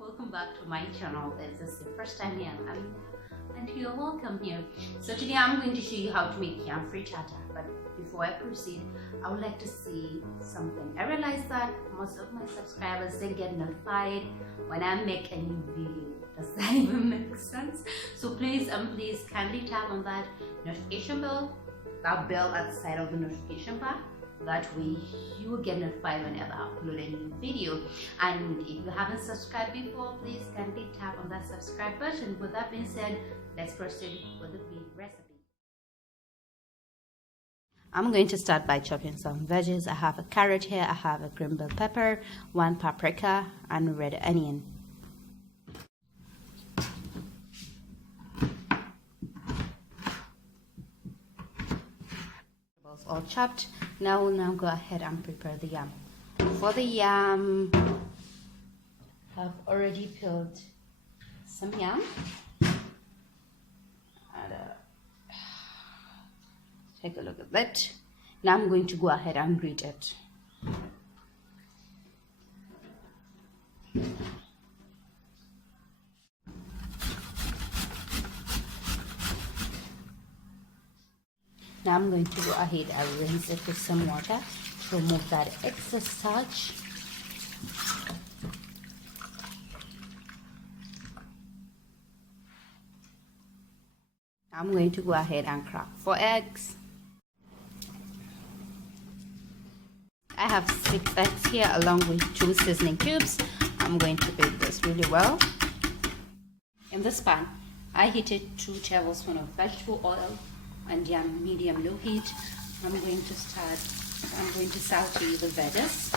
welcome back to my channel. If this is the first time here, and you're welcome here. So today I'm going to show you how to make yam frittata. But before I proceed, I would like to see something. I realize that most of my subscribers, they get notified when I make a new video. Does that even make sense? So please kindly tap on that notification bell, that bell at the side of the notification bar. That way you will get notified whenever I upload a new video. And if you haven't subscribed before, please kindly tap on that subscribe button. With that being said, let's proceed with the recipe. I'm going to start by chopping some veggies. I have a carrot here, I have a green bell pepper, 1 paprika, and red onion. All chopped. Now we'll go ahead and prepare the yam. For the yam, I've already peeled some yam. And, take a look at that. Now I'm going to go ahead and grate it. Now I'm going to go ahead and rinse it with some water to remove that excess starch. I'm going to go ahead and crack 4 eggs. I have 6 eggs here along with 2 seasoning cubes. I'm going to beat this really well. In this pan, I heated 2 tablespoons of vegetable oil and yam medium-low heat. I'm going to saute the veggies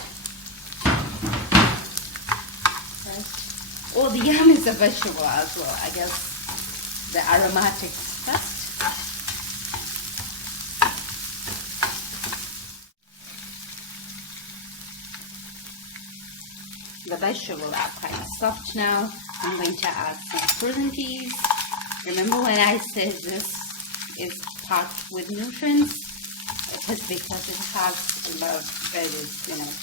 first. Oh, the yam is a vegetable as well. I guess the aromatics first. The vegetables are kind of soft now. I'm going to add some frozen peas. Remember when I said this is packed with nutrients? It is because it has a lot of veggies in it.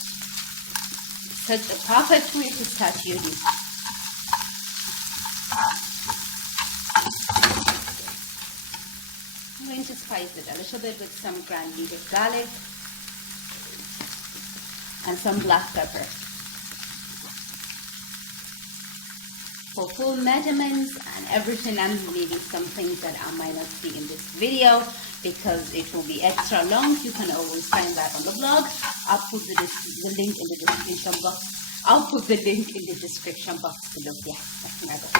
Such a perfect way to start your day. I'm going to spice it a little bit with some ground garlic and some black pepper. For full measurements and everything, I'm leaving some things that I might not see in this video because it will be extra long. You can always find that on the blog. I'll put the link in the description box. I'll put the link in the description box below. Yeah, that's my book.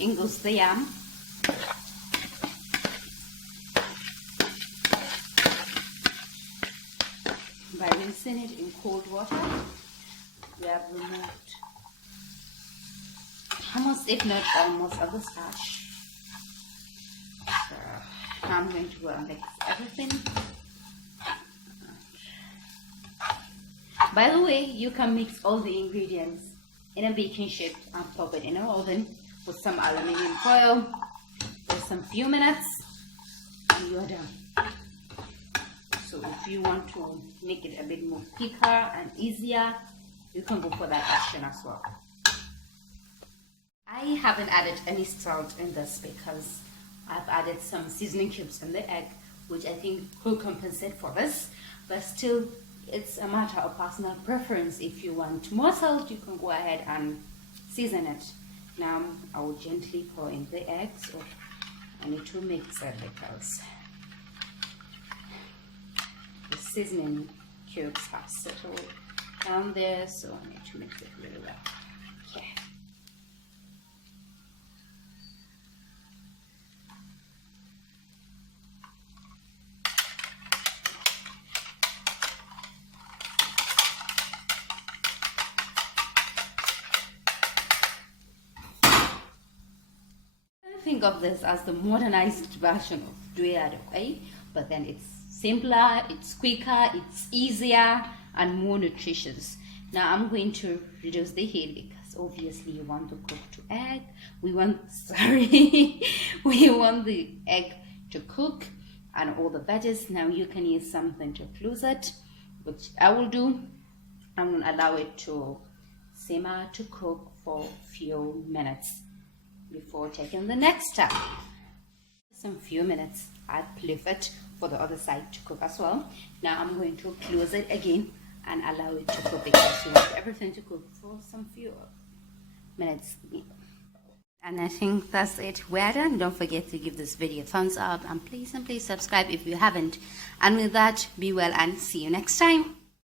In goes the yam. By rinsing it in cold water, we have removed almost, if not almost, of the starch. So now I'm going to go and mix everything. By the way, you can mix all the ingredients in a baking sheet and pop it in an oven with some aluminum foil for some few minutes, and you're done. So if you want to make it a bit more quicker and easier, you can go for that option as well. I haven't added any salt in this because I've added some seasoning cubes in the egg, which I think will compensate for this. But still, it's a matter of personal preference. If you want more salt, you can go ahead and season it. Now I will gently pour in the eggs. So I need to mix it because the seasoning cubes have settled down there, so I need to mix it really well. Okay. I think of this as the modernized version of doyado, but then it's simpler, it's quicker, it's easier, and more nutritious. Now I'm going to reduce the heat because obviously you want to cook to egg. We want the egg to cook and all the veggies. Now you can use something to close it, which I will do. I'm going to allow it to simmer to cook for a few minutes before taking the next step. Some few minutes, I'll leave it for the other side to cook as well. Now I'm going to close it again and allow it to cook because you want everything to cook for some few minutes. And I think that's it. We're done. Don't forget to give this video a thumbs up and please subscribe if you haven't. And with that, be well and see you next time.